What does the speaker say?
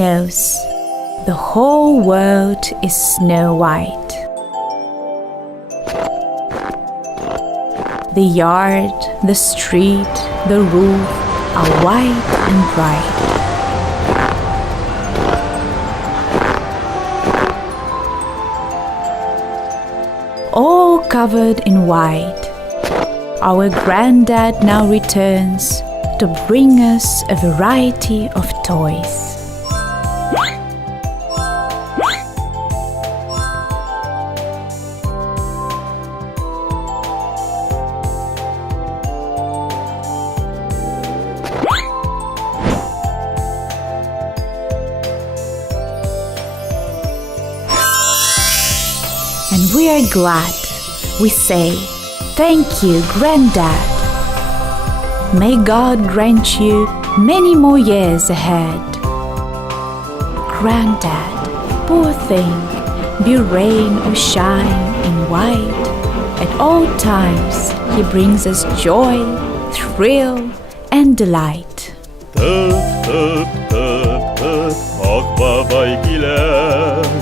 knows the whole world is snow white. The yard, the street, the roof are white and bright. All covered in white, our granddad now returns to bring us a variety of toys. And we are glad. We say, thank you, Granddad. May God grant you many more years ahead. Granddad, poor thing, be rain or shine in white, at all times he brings us joy, thrill, and delight. Töp, töp, töp, töp, ak babay giler.